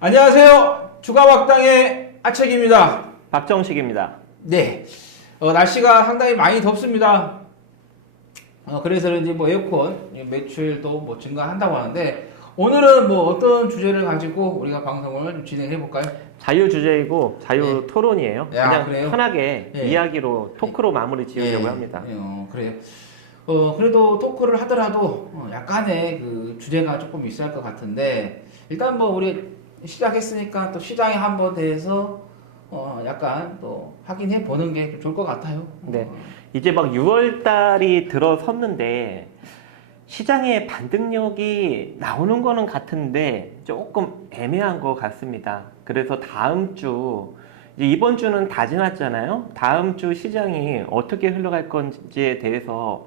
안녕하세요. 주가박당의 아책입니다. 박정식입니다. 네. 어, 날씨가 상당히 많이 덥습니다. 어, 그래서 이제 뭐 에어컨 매출도 뭐 증가한다고 하는데 오늘은 뭐 어떤 주제를 가지고 우리가 방송을 좀 진행해 볼까요? 자유 주제이고 자유 토론이에요. 야, 그냥 그래요? 편하게 네. 이야기로 토크로 마무리 지으려고 예, 합니다. 예, 어, 그래요. 어, 그래도 토크를 하더라도 어, 약간의 그 주제가 조금 있어야 할 것 같은데 일단 뭐 우리 시작했으니까 또 시장에 한번 대해서 어, 약간 또 확인해 보는 게좀 좋을 것 같아요. 네. 어, 이제 막 6월 달이 들어섰는데 시장의 반등력이 나오는 거는 같은데 조금 애매한 것 같습니다. 그래서 다음 주 이번 주는 다 지났잖아요. 다음 주 시장이 어떻게 흘러갈 건지에 대해서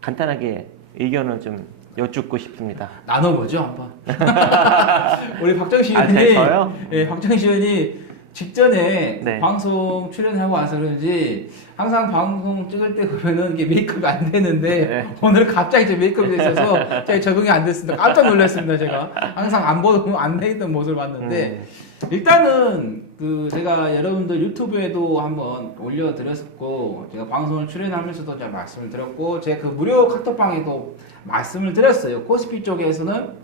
간단하게 의견을 좀 여쭙고 싶습니다. 나눠보죠 한번. 우리 박정시 아, 의원이 저요? 예, 박정시 의원이 직전에 네. 방송 출연하고 와서 그런지 항상 방송 찍을 때 보면은 이게 메이크업이 안 되는데 네. 오늘 갑자기 제 메이크업이 있어서 제가 적응이 안 됐습니다. 깜짝 놀랐습니다 제가 항상 안 보던 안 해있던 모습을 봤는데 음, 일단은 그 제가 여러분들 유튜브에도 한번 올려드렸었고 제가 방송을 출연하면서도 제가 말씀을 드렸고 제그 무료 카톡방에도 말씀을 드렸어요. 코스피 쪽에서는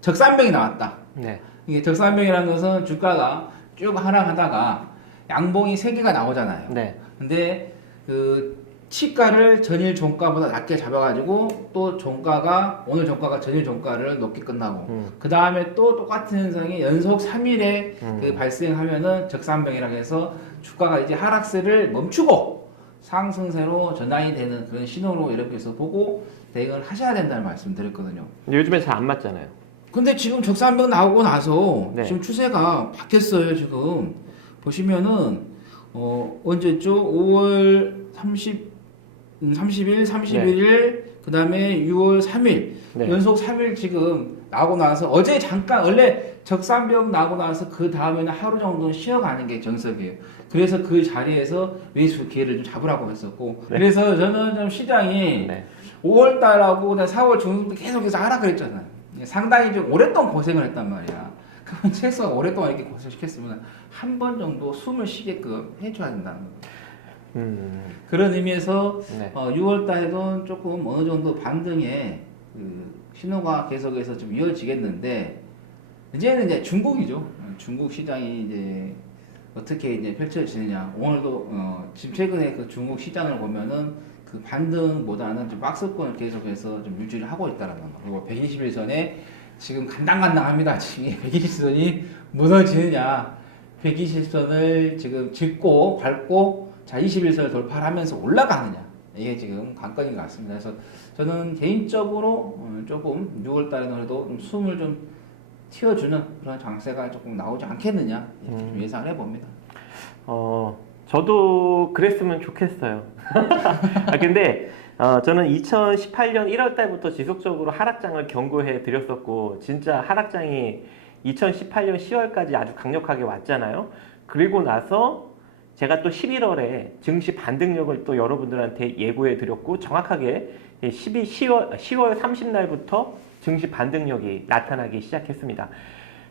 적산병이 나왔다. 네. 이게 적산병이라는 것은 주가가 쭉 하락하다가 양봉이 세 개가 나오잖아요. 네. 근데 그 치가를 전일 종가보다 낮게 잡아가지고 또 종가가 오늘 종가가 전일 종가를 높게 끝나고 음, 그 다음에 또 똑같은 현상이 연속 3일에 음. 그 발생하면은 적산병이라고 해서 주가가 이제 하락세를 멈추고 상승세로 전환이 되는 그런 신호로 이렇게 해서 보고 대응을 하셔야 된다는 말씀 드렸거든요. 요즘에 잘 안 맞잖아요. 근데 지금 적산병 나오고 나서 네. 지금 추세가 바뀌었어요. 지금 보시면은 어 언제죠? 5월 30 음, 30일, 31일, 그 다음에 6월 3일 네. 연속 3일 지금 나오고 나서 어제 잠깐 원래 적산병 나고 나서 그 다음에는 하루 정도 쉬어가는 게 정석이에요. 그래서 그 자리에서 매수 기회를 좀 잡으라고 했었고 네. 그래서 저는 좀 시장이 네. 5월 달하고 그다음에 4월 중순부터 계속해서 하라 그랬잖아요. 상당히 좀 오랫동안 고생을 했단 말이야. 그러면 최소한 오랫동안 이렇게 고생시켰으면 한 번 정도 숨을 쉬게끔 해줘야 된다는 거. 음, 그런 의미에서 네. 어, 6월 달에도 조금 어느 정도 반등의 그 신호가 계속해서 좀 이어지겠는데 이제는 이제 중국이죠. 어, 중국 시장이 이제 어떻게 이제 펼쳐지느냐. 오늘도 어, 지금 최근에 그 중국 시장을 보면은 그 반등보다는 좀 박스권을 계속해서 좀 유지를 하고 있다라는 거. 그리고 120일 선에 지금 간당간당합니다. 지금 120선이 무너지느냐. 120선을 지금 짚고 밟고 자 21선을 돌파하면서 올라가느냐. 이게 지금 관건인 것 같습니다. 그래서 저는 개인적으로 어, 조금 6월 달에는 그래도 좀 숨을 좀 튀어주는 그런 장세가 조금 나오지 않겠느냐 이렇게 좀 예상을 해봅니다. 어, 저도 그랬으면 좋겠어요. 아, 근데 어, 저는 2018년 1월 달부터 지속적으로 하락장을 경고해 드렸었고 진짜 하락장이 2018년 10월까지 아주 강력하게 왔잖아요. 그리고 나서 제가 또 11월에 증시 반등력을 또 여러분들한테 예고해 드렸고 정확하게 12, 10월, 10월 30날부터 증시 반등력이 나타나기 시작했습니다.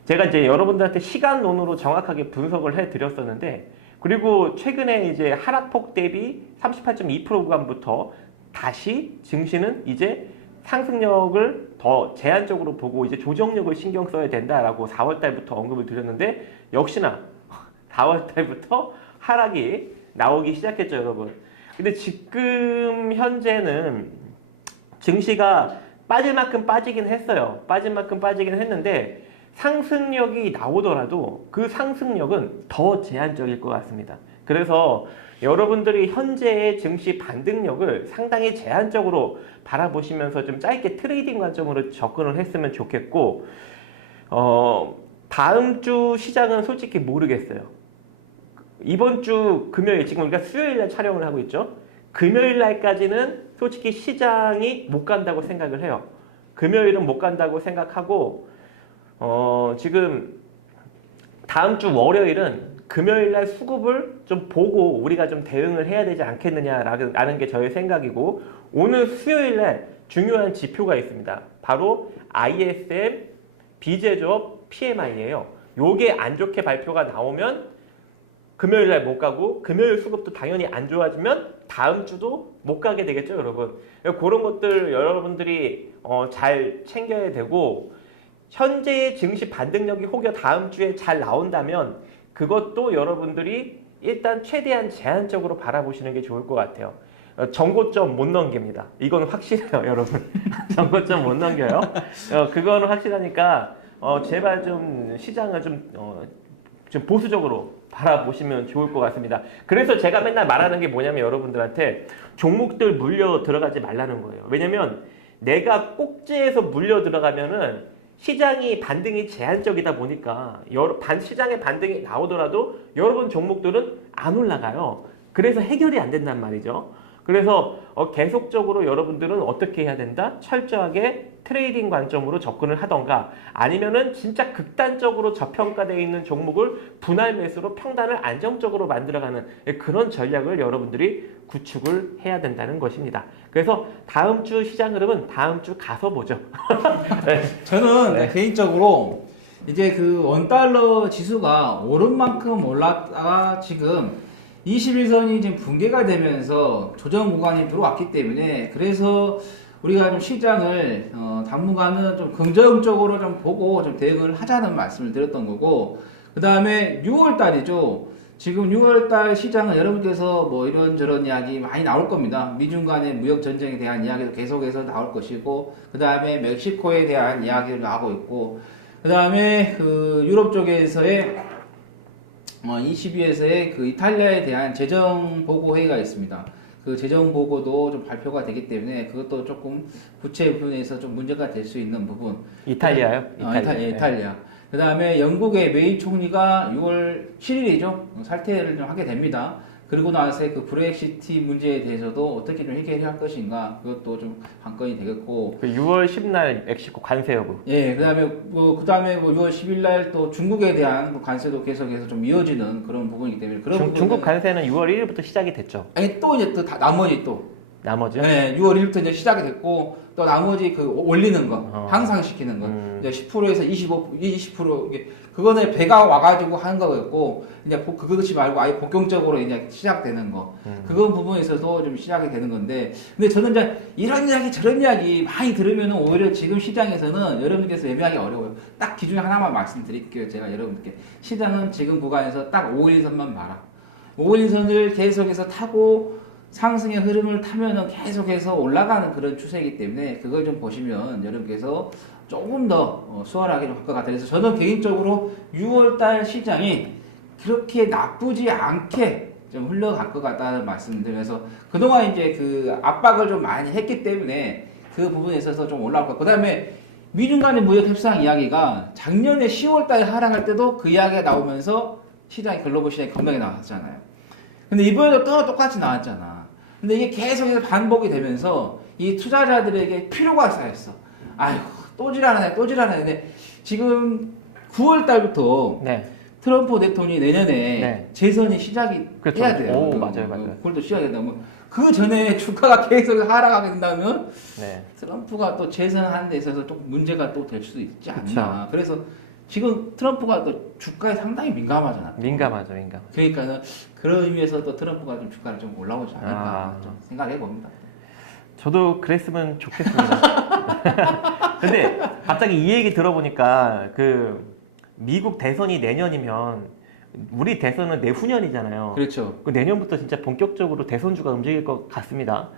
제가 이제 여러분들한테 시간론으로 정확하게 분석을 해 드렸었는데 그리고 최근에 이제 하락폭 대비 38.2% 구간부터 다시 증시는 이제 상승력을 더 제한적으로 보고 이제 조정력을 신경 써야 된다라고 4월 달부터 언급을 드렸는데 역시나 4월 달부터 하락이 나오기 시작했죠, 여러분. 근데 지금 현재는 증시가 빠질 만큼 빠지긴 했어요. 빠질 만큼 빠지긴 했는데 상승력이 나오더라도 그 상승력은 더 제한적일 것 같습니다. 그래서 여러분들이 현재의 증시 반등력을 상당히 제한적으로 바라보시면서 좀 짧게 트레이딩 관점으로 접근을 했으면 좋겠고, 어, 다음 주 시장은 솔직히 모르겠어요. 이번 주 금요일, 지금 우리가 수요일 날 촬영을 하고 있죠? 금요일 날까지는 솔직히 시장이 못 간다고 생각을 해요. 금요일은 못 간다고 생각하고, 어, 지금 다음 주 월요일은 금요일 날 수급을 좀 보고 우리가 좀 대응을 해야 되지 않겠느냐라는 게 저의 생각이고 오늘 수요일 날 중요한 지표가 있습니다. 바로 ISM, 비제조업 PMI예요. 요게 안 좋게 발표가 나오면 금요일 날 못 가고 금요일 수급도 당연히 안 좋아지면 다음 주도 못 가게 되겠죠, 여러분. 그런 것들 여러분들이 어, 잘 챙겨야 되고 현재의 증시 반등력이 혹여 다음 주에 잘 나온다면 그것도 여러분들이 일단 최대한 제한적으로 바라보시는 게 좋을 것 같아요. 어, 정고점 못 넘깁니다. 이건 확실해요, 여러분. 정고점 못 넘겨요. 어, 그거는 확실하니까 어, 제발 좀 시장을 좀, 어, 좀 보수적으로 바라보시면 좋을 것 같습니다. 그래서 제가 맨날 말하는 게 뭐냐면 여러분들한테 종목들 물려 들어가지 말라는 거예요. 왜냐면 내가 꼭지에서 물려 들어가면은 시장이 반등이 제한적이다 보니까 여러, 반, 시장의 반등이 나오더라도 여러분 종목들은 안 올라가요. 그래서 해결이 안 된단 말이죠. 그래서 어, 계속적으로 여러분들은 어떻게 해야 된다? 철저하게 트레이딩 관점으로 접근을 하던가 아니면은 진짜 극단적으로 저평가되어 있는 종목을 분할 매수로 평단을 안정적으로 만들어가는 그런 전략을 여러분들이 구축을 해야 된다는 것입니다. 그래서 다음 주 시장 흐름은 다음 주 가서 보죠. 저는 네. 개인적으로 이제 그 원달러 지수가 오른 만큼 올랐다가 지금 21선이 지금 붕괴가 되면서 조정 구간이 들어왔기 때문에 그래서 우리가 좀 시장을 어, 당분간은 좀 긍정적으로 좀 보고 좀 대응을 하자는 말씀을 드렸던 거고 그 다음에 6월 달이죠. 지금 6월 달 시장은 여러분께서 뭐 이런저런 이야기 많이 나올 겁니다. 미중 간의 무역 전쟁에 대한 이야기도 계속해서 나올 것이고 그 다음에 멕시코에 대한 이야기를 나오고 있고 그 다음에 그 유럽 쪽에서의 어, 22에서의 그 이탈리아에 대한 재정 보고 회의가 있습니다. 그 재정 보고도 좀 발표가 되기 때문에 그것도 조금 부채 부분에서 좀 문제가 될 수 있는 부분. 이탈리아요? 어, 이탈리아. 이탈리아. 그 다음에 영국의 메이 총리가 6월 7일이죠. 살퇴를 좀 하게 됩니다. 그리고 나서 그 브렉시티 문제에 대해서도 어떻게 좀 해결할 것인가 그것도 좀 관건이 되겠고 그 6월 10날 멕시코 관세 여부. 예, 그다음에 뭐 그다음에 뭐 6월 10일 날 또 중국에 대한 뭐 관세도 계속해서 좀 이어지는 그런 부분이기 때문에 그런 중, 중국 관세는 6월 1일부터 시작이 됐죠. 아니 또 이제 또 다, 나머지 또 나머지. 예, 6월 1일부터 이제 시작이 됐고 또 나머지 그 올리는 거 어. 향상시키는 거 음. 이제 10%에서 25, 20% 이게 그거는 배가 와가지고 하는 거였고 이제 보- 그것이 말고 아예 본격적으로 이제 시작되는 거 음. 그건 부분에서도 좀 시작이 되는 건데 근데 저는 이제 이런 이야기 저런 이야기 많이 들으면 오히려 지금 시장에서는 여러분께서 예매하기 어려워요 딱 기준에 하나만 말씀드릴게요 제가 여러분께 시장은 지금 구간에서 딱 5일선만 봐라 5일선을 계속해서 타고 상승의 흐름을 타면은 계속해서 올라가는 그런 추세이기 때문에 그걸 좀 보시면 여러분께서 조금 더 어, 수월하게 할 것 같아요. 그래서 저는 개인적으로 6월달 시장이 그렇게 나쁘지 않게 좀 흘러갈 것 같다는 말씀드려서 그동안 이제 그 압박을 좀 많이 했기 때문에 그 부분에 있어서 좀 올라올 것. 그 다음에 미중 간의 무역 협상 이야기가 작년에 10월달에 하락할 때도 그 이야기가 나오면서 시장이 글로벌 시장이 겁나게 나왔잖아요. 근데 이번에도 또 똑같이 나왔잖아. 근데 이게 계속해서 반복이 되면서 이 투자자들에게 필요가 쌓였어. 아휴, 또 지랄하네, 또 지랄하네. 근데 지금 9월 달부터 네. 트럼프 대통령이 내년에 네. 재선이 시작이 그렇죠. 해야 돼요. 오, 그, 맞아요, 그, 맞아요. 그걸도 시작이 된다면 그 전에 주가가 계속 하락하게 된다면 네. 트럼프가 또 재선하는 데 있어서 좀 문제가 또 될 수도 있지 않나. 그쵸. 그래서 지금 트럼프가 또 주가에 상당히 민감하잖아. 민감하죠, 민감. 그러니까는 그런 의미에서 또 트럼프가 좀 주가를 좀 올라오지 않을까 아. 좀 생각해 봅니다. 저도 그랬으면 좋겠습니다. 근데 갑자기 이 얘기 들어보니까 그 미국 대선이 내년이면 우리 대선은 내후년이잖아요. 그렇죠. 그 내년부터 진짜 본격적으로 대선주가 움직일 것 같습니다.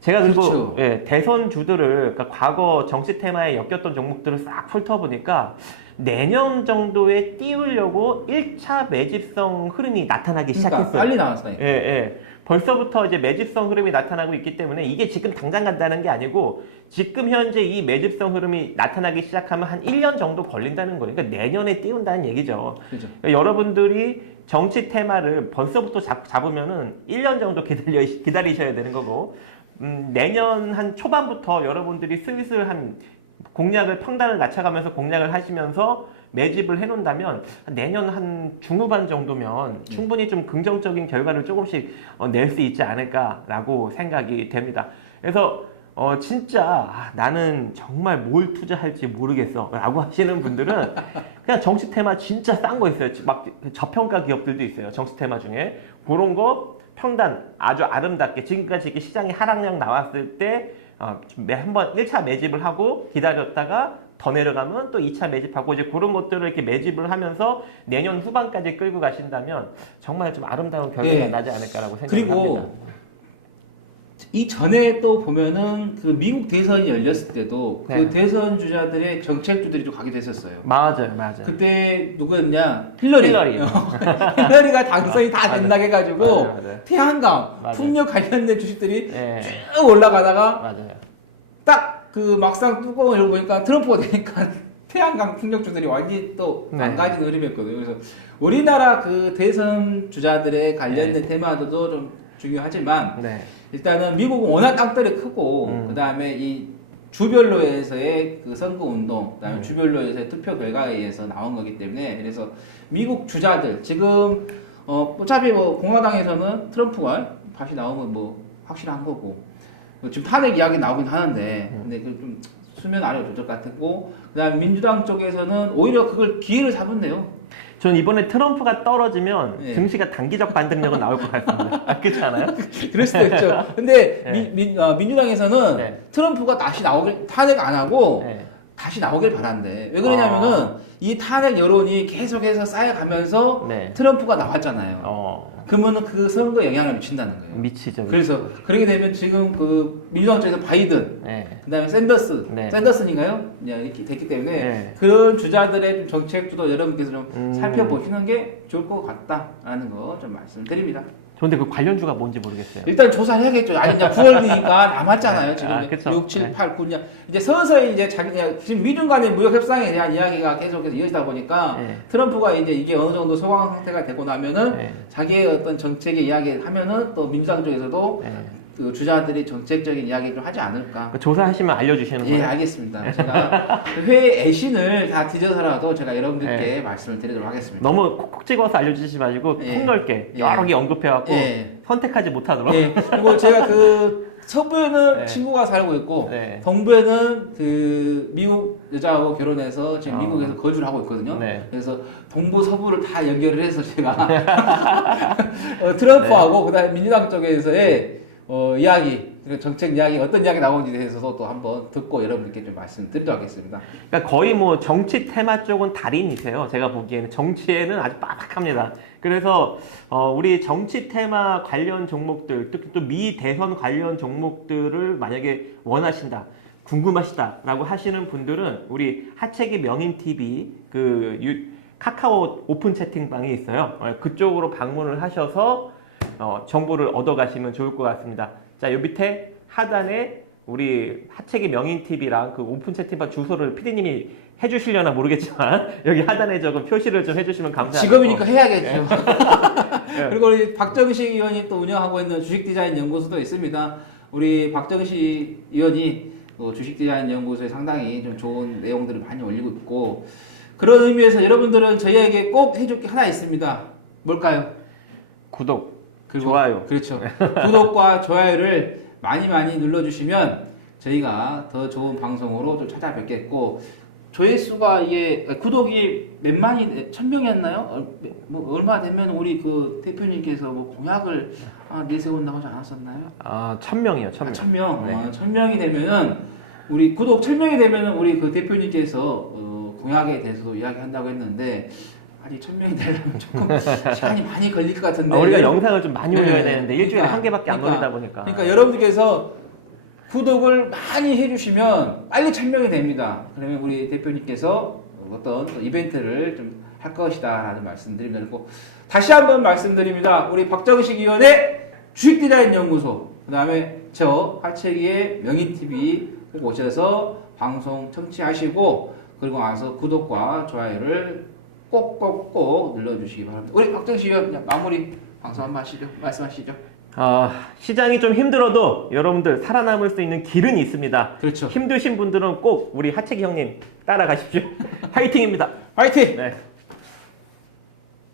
제가 그리고 그렇죠. 예, 대선 주들을 그러니까 과거 정치 테마에 엮였던 종목들을 싹 훑어보니까 내년 정도에 띄우려고 1차 매집성 흐름이 나타나기 그러니까 시작했어요. 빨리 나왔어요. 예, 예. 벌써부터 이제 매집성 흐름이 나타나고 있기 때문에 이게 지금 당장 간다는 게 아니고 지금 현재 이 매집성 흐름이 나타나기 시작하면 한 1년 정도 걸린다는 거예요. 그러니까 내년에 띄운다는 얘기죠. 그죠. 그러니까 여러분들이 정치 테마를 벌써부터 잡, 잡으면은 1년 정도 기다려, 기다리셔야 되는 거고, 음, 내년 한 초반부터 여러분들이 슬슬 한 공략을, 평단을 낮춰가면서 공략을 하시면서 매집을 해놓는다면 내년 한 중후반 정도면 충분히 좀 긍정적인 결과를 조금씩 어, 낼 수 있지 않을까라고 생각이 됩니다. 그래서 어 진짜 아, 나는 정말 뭘 투자할지 모르겠어 라고 하시는 분들은 그냥 정치 테마 진짜 싼 거 있어요. 막 저평가 기업들도 있어요. 정치 테마 중에 그런 거 평단 아주 아름답게 지금까지 이렇게 시장이 하락량 나왔을 때 어, 매- 한번 1차 매집을 하고 기다렸다가 더 내려가면 또 2차 매집하고 이제 그런 것들을 이렇게 매집을 하면서 내년 후반까지 끌고 가신다면 정말 좀 아름다운 결과가 예. 나지 않을까라고 그리고 생각합니다. 이 전에 또 보면은 그 미국 대선이 열렸을 때도 네. 그 대선 주자들의 정책주들이 좀 가기도 했었어요. 맞아요, 맞아요. 그때 누구였냐? 힐러리. 힐러리. 힐러리가 당선이 다 맞아요. 된다 해가지고 맞아요, 맞아요. 태양광, 맞아요. 풍력 관련된 주식들이 예, 쭉 올라가다가 맞아요. 딱 그 막상 뚜껑을 열어보니까 트럼프가 되니까 태양광 풍력주들이 완전히 또 네. 망가진 흐름이었거든요. 그래서 우리나라 그 대선 주자들의 관련된 테마도 좀 중요하지만 네. 일단은 미국은 워낙 땅덩이 크고 음. 그 다음에 이 주별로에서의 그 선거 운동, 그다음에 음. 주별로에서의 투표 결과에 의해서 나온 거기 때문에 그래서 미국 주자들 지금 어 어차피 뭐 공화당에서는 트럼프가 다시 나오면 뭐 확실한 거고 뭐 지금 탄핵 이야기 나오긴 하는데 음. 근데 그좀 수면 아래 조절 같았고 그다음 에 민주당 쪽에서는 오히려 그걸 기회를 잡았네요. 전 이번에 트럼프가 떨어지면 예. 증시가 단기적 반등력은 나올 것 같습니다. 아, 그렇지 않아요? 그럴 수도 있죠. 근데 네. 민, 민, 어, 민주당에서는 네. 트럼프가 다시 나오길 탄핵 안 하고 네. 다시 나오길 바란대. 왜 그러냐면은 이 탄핵 여론이 계속해서 쌓여가면서 네. 트럼프가 나왔잖아요. 어, 그러면은 그 선거에 영향을 미친다는 거예요. 미치죠. 그래서 그렇게 되면 지금 그 민주당 쪽에서 바이든, 네. 그다음에 샌더스, 네. 샌더슨인가요? 네, 이렇게 됐기 때문에 네. 그런 주자들의 좀 정책주도 여러분께서 좀 음. 살펴보시는 게 좋을 것 같다라는 거 좀 말씀드립니다. 근데 그 관련주가 뭔지 모르겠어요. 일단 조사를 해야겠죠. 아니 이제 9월이니까 남았잖아요. 지금 아, 그쵸. 6, 7, 네. 8, 9 년 이제 서서히 이제 자기 지금 미중 간의 무역 협상에 대한 이야기가 계속해서 이어지다 보니까 네. 트럼프가 이제 이게 어느 정도 소강 상태가 되고 나면은 네. 자기의 어떤 정책의 이야기를 하면은 또 민주당 쪽에서도 네. 그 주자들이 정책적인 이야기를 하지 않을까. 그 조사하시면 알려주시는 예, 거예요? 알겠습니다. 제가 그 회의 애신을 다 뒤져서라도 제가 여러분들께 네. 말씀을 드리도록 하겠습니다. 너무 콕콕 찍어서 알려주시지 마시고 예. 폭넓게 예. 여러 개 언급해갖고 예. 선택하지 못하도록. 예. 그리고 제가 그 서부에는 네. 친구가 살고 있고 네. 동부에는 그 미국 여자하고 결혼해서 지금 어. 미국에서 거주를 하고 있거든요. 네. 그래서 동부 서부를 다 연결을 해서 제가 어, 트럼프하고 그다음에 민주당 쪽에서의 어, 이야기 정책 이야기 어떤 이야기 나오는지에 대해서도 또 한번 듣고 여러분들께 좀 말씀드리도록 하겠습니다. 그러니까 거의 뭐 정치 테마 쪽은 달인이세요. 제가 보기에는 정치에는 아주 빠삭합니다. 그래서 어, 우리 정치 테마 관련 종목들, 특히 또 미 대선 관련 종목들을 만약에 원하신다. 궁금하시다라고 하시는 분들은 우리 하책이 명인 TV 그 유- 카카오 오픈 채팅방이 있어요. 어, 그쪽으로 방문을 하셔서 어, 정보를 얻어가시면 좋을 것 같습니다. 자, 요 밑에 하단에 우리 하책이 명인 TV랑 그 오픈 채팅방 주소를 피디님이 해주시려나 모르겠지만 여기 하단에 적은 표시를 좀 해주시면 감사하겠고 직업이니까 해야겠죠. 예. 그리고 우리 박정식 의원이 또 운영하고 있는 주식 디자인 연구소도 있습니다. 우리 박정식 의원이 또 주식 디자인 연구소에 상당히 좀 좋은 내용들을 많이 올리고 있고 그런 의미에서 여러분들은 저희에게 꼭 해줄 게 하나 있습니다. 뭘까요? 구독, 그리고- 좋아요. 그렇죠. 구독과 좋아요를 많이 많이 눌러주시면 저희가 더 좋은 방송으로 좀 찾아뵙겠고 조회수가 이게 구독이 몇만이 천 명이었나요? 어, 뭐 얼마 되면 우리 그 대표님께서 뭐 공약을 아, 내세운다고 하지 않았었나요? 아, 천 명이요, 천 아, 명. 천 명. 네. 어, 천 명이 되면은 우리 구독 천 명이 되면은 우리 그 대표님께서 어, 공약에 대해서도 이야기한다고 했는데 아직 천 명이 되려면 조금 시간이 많이 걸릴 것 같은데. 아, 우리가 영상을 좀 많이 네. 올려야 되는데 일주일에 그러니까, 한 개밖에 안 그러니까, 올리다 보니까. 그러니까 여러분들께서 구독을 많이 해주시면 빨리 천 명이 됩니다. 그러면 우리 대표님께서 어떤 또 이벤트를 좀 할 것이다 라는 말씀드리면 되고 다시 한번 말씀드립니다. 우리 박정식 위원의 주식 디자인 연구소 그 다음에 저 하체기의 명인 TV 꼭 오셔서 방송 청취하시고 그리고 와서 구독과 좋아요를 꼭꼭꼭 눌러주시기 바랍니다. 우리 박정식 위원 그냥 마무리 방송 한번 하시죠. 말씀하시죠. 아, 시장이 좀 힘들어도 여러분들 살아남을 수 있는 길은 있습니다. 그렇죠. 힘드신 분들은 꼭 우리 하책이 형님 따라가십시오. 화이팅입니다. 화이팅! 네.